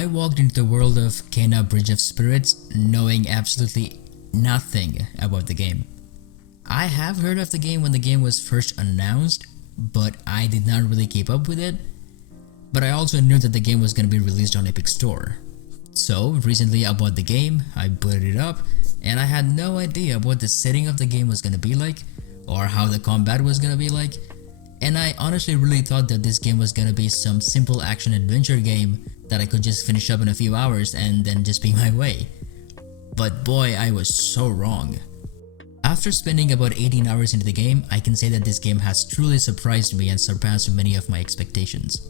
I walked into the world of Kena Bridge of Spirits knowing absolutely nothing about the game. I have heard of the game when the game was first announced, but I did not really keep up with it. But I also knew that the game was going to be released on Epic Store. So recently I bought the game, I booted it up, and I had no idea what the setting of the game was going to be like, or how the combat was going to be like. And I honestly really thought that this game was going to be some simple action adventure game that I could just finish up in a few hours and then just be my way. But boy, I was so wrong. After spending about 18 hours into the game, I can say that this game has truly surprised me and surpassed many of my expectations.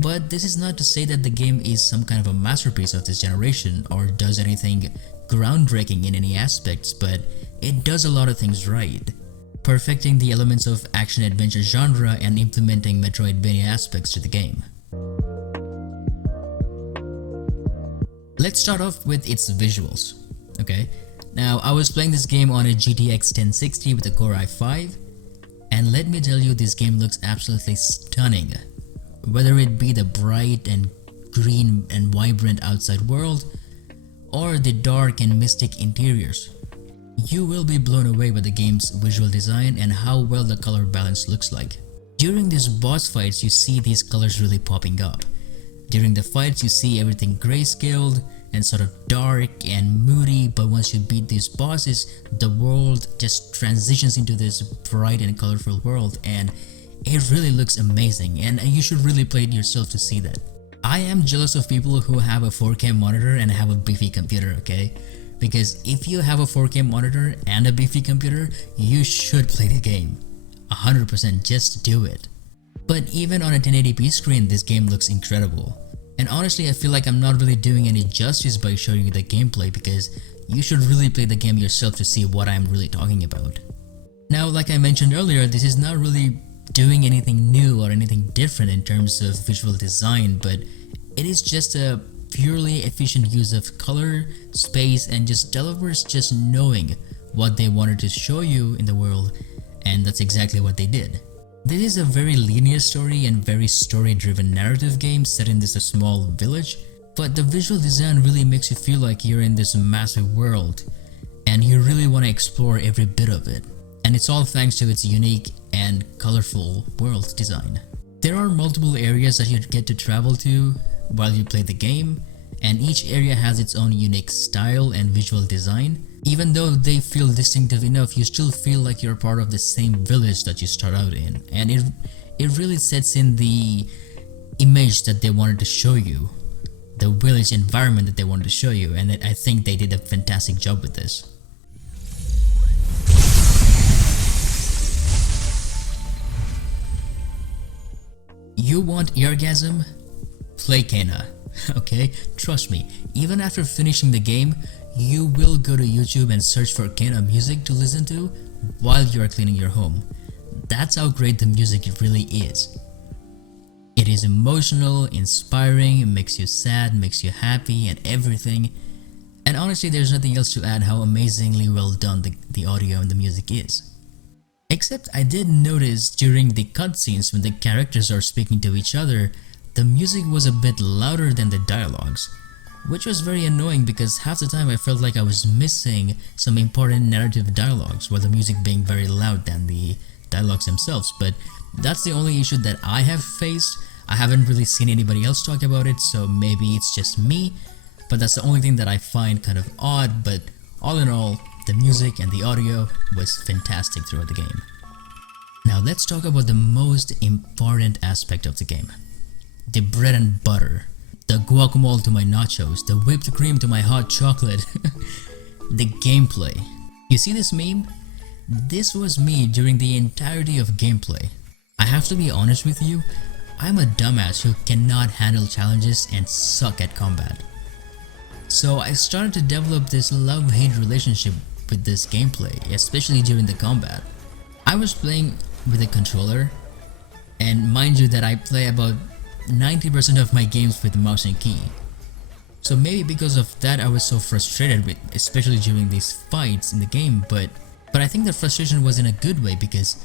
But this is not to say that the game is some kind of a masterpiece of this generation or does anything groundbreaking in any aspects, but it does a lot of things right, perfecting the elements of action-adventure genre and implementing Metroidvania aspects to the game. Let's start off with its visuals, okay? Now, I was playing this game on a GTX 1060 with a Core i5, and let me tell you, this game looks absolutely stunning. Whether it be the bright and green and vibrant outside world, or the dark and mystic interiors, you will be blown away by the game's visual design and how well the color balance looks like. During these boss fights, you see these colors really popping up. During the fights, you see everything grayscaled and sort of dark and moody, but once you beat these bosses, the world just transitions into this bright and colorful world, and it really looks amazing, and you should really play it yourself to see that. I am jealous of people who have a 4K monitor and have a beefy computer, okay? Because if you have a 4K monitor and a beefy computer, you should play the game. 100%, just do it. But even on a 1080p screen, this game looks incredible. And honestly, I feel like I'm not really doing any justice by showing you the gameplay, because you should really play the game yourself to see what I'm really talking about. Now, like I mentioned earlier, this is not really doing anything new or anything different in terms of visual design, but it is just a purely efficient use of color, space, and just developers just knowing what they wanted to show you in the world, and that's exactly what they did. This is a very linear story and very story-driven narrative game set in this small village, but the visual design really makes you feel like you're in this massive world and you really want to explore every bit of it. And it's all thanks to its unique and colorful world design. There are multiple areas that you get to travel to while you play the game, and each area has its own unique style and visual design. Even though they feel distinctive enough, you still feel like you're part of the same village that you start out in, and it really sets in the image that they wanted to show you, the village environment that they wanted to show you, and I think they did a fantastic job with this. You want eargasm? Play Kena, okay? Trust me, even after finishing the game, you will go to YouTube and search for Kena music to listen to while you are cleaning your home. That's how great the music really is. It is emotional, inspiring, it makes you sad, makes you happy, and everything. And honestly, there's nothing else to add how amazingly well done the audio and the music is. Except I did notice during the cutscenes when the characters are speaking to each other, the music was a bit louder than the dialogues, which was very annoying because half the time I felt like I was missing some important narrative dialogues while the music being very loud than the dialogues themselves. But that's the only issue that I have faced. I haven't really seen anybody else talk about it, so maybe it's just me, but that's the only thing that I find kind of odd. But all in all, the music and the audio was fantastic throughout the game. Now let's talk about the most important aspect of the game. The bread and butter. The guacamole to my nachos, the whipped cream to my hot chocolate. The gameplay. You see this meme? This was me during the entirety of gameplay. I have to be honest with you, I'm a dumbass who cannot handle challenges and suck at combat. So I started to develop this love-hate relationship with this gameplay, especially during the combat. I was playing with a controller, and mind you that I play about 90% of my games with mouse and key. So maybe because of that I was so frustrated with, especially during these fights in the game, but I think the frustration was in a good way, because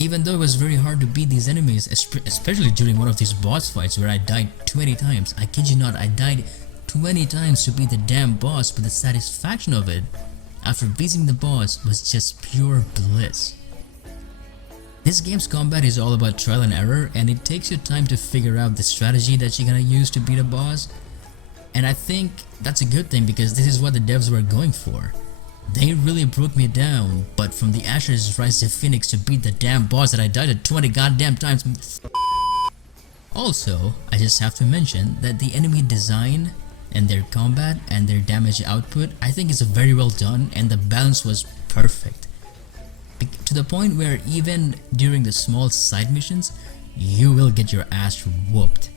Even though it was very hard to beat these enemies, especially during one of these boss fights where I died 20 times. I kid you not, I died 20 times to beat the damn boss, but the satisfaction of it after beating the boss was just pure bliss. This game's combat is all about trial and error, and it takes you time to figure out the strategy that you're gonna use to beat a boss. And I think that's a good thing because this is what the devs were going for. They really broke me down, but from the ashes rise the phoenix to beat the damn boss that I died at 20 goddamn times. Also, I just have to mention that the enemy design and their combat and their damage output I think is very well done, and the balance was perfect. To the point where even during the small side missions, you will get your ass whooped,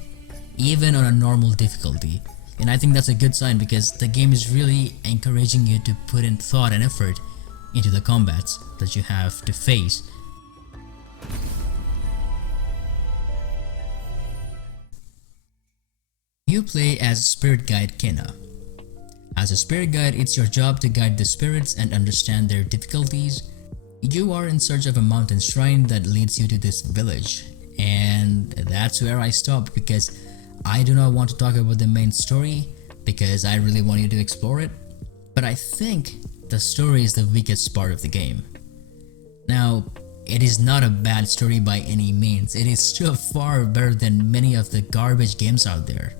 even on a normal difficulty. And I think that's a good sign because the game is really encouraging you to put in thought and effort into the combats that you have to face. You play as Spirit Guide Kena. As a Spirit Guide, it's your job to guide the spirits and understand their difficulties. You are in search of a mountain shrine that leads you to this village, and that's where I stopped because I do not want to talk about the main story because I really want you to explore it, but I think the story is the weakest part of the game. Now, it is not a bad story by any means, it is still far better than many of the garbage games out there.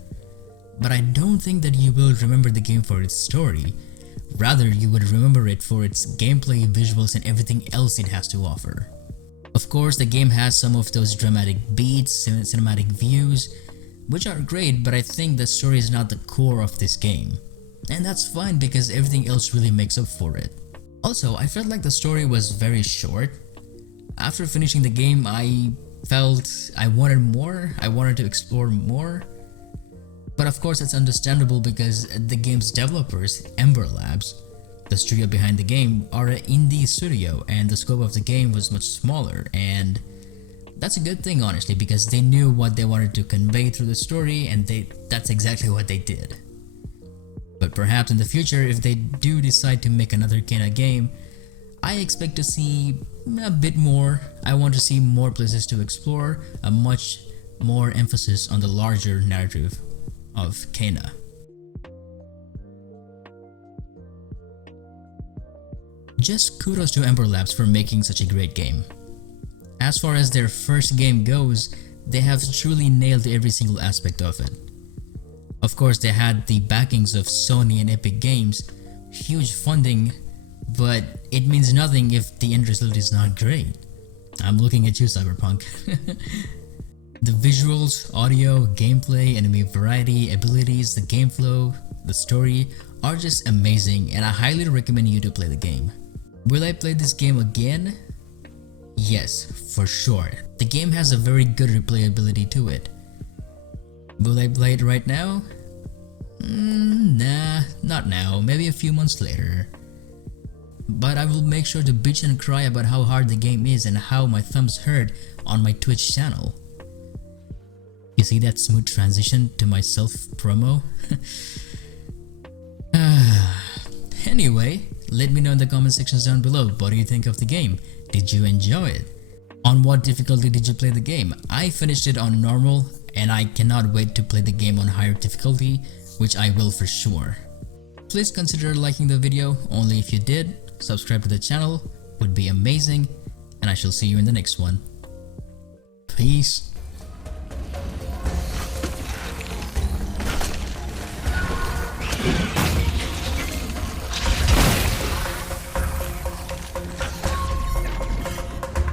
But I don't think that you will remember the game for its story, rather you would remember it for its gameplay, visuals and everything else it has to offer. Of course, the game has some of those dramatic beats, cinematic views, which are great, but I think the story is not the core of this game. And that's fine because everything else really makes up for it. Also, I felt like the story was very short. After finishing the game, I felt I wanted more, I wanted to explore more. But of course that's understandable because the game's developers, Ember Labs, the studio behind the game, are an indie studio and the scope of the game was much smaller, and that's a good thing honestly because they knew what they wanted to convey through the story and that's exactly what they did. But perhaps in the future, if they do decide to make another Kena game, I expect to see a bit more. I want to see more places to explore, a much more emphasis on the larger narrative of Kena. Just kudos to Ember Labs for making such a great game. As far as their first game goes, they have truly nailed every single aspect of it. Of course, they had the backings of Sony and Epic Games, huge funding, but it means nothing if the end result is not great. I'm looking at you, Cyberpunk. The visuals, audio, gameplay, enemy variety, abilities, the game flow, the story are just amazing, and I highly recommend you to play the game. Will I play this game again? Yes, for sure. The game has a very good replayability to it. Will I play it right now? Nah, not now, maybe a few months later. But I will make sure to bitch and cry about how hard the game is and how my thumbs hurt on my Twitch channel. You see that smooth transition to my self-promo? Anyway, let me know in the comment sections down below, what do you think of the game? Did you enjoy it? On what difficulty did you play the game? I finished it on normal and I cannot wait to play the game on higher difficulty, which I will for sure. Please consider liking the video, only if you did. Subscribe to the channel would be amazing, and I shall see you in the next one. Peace.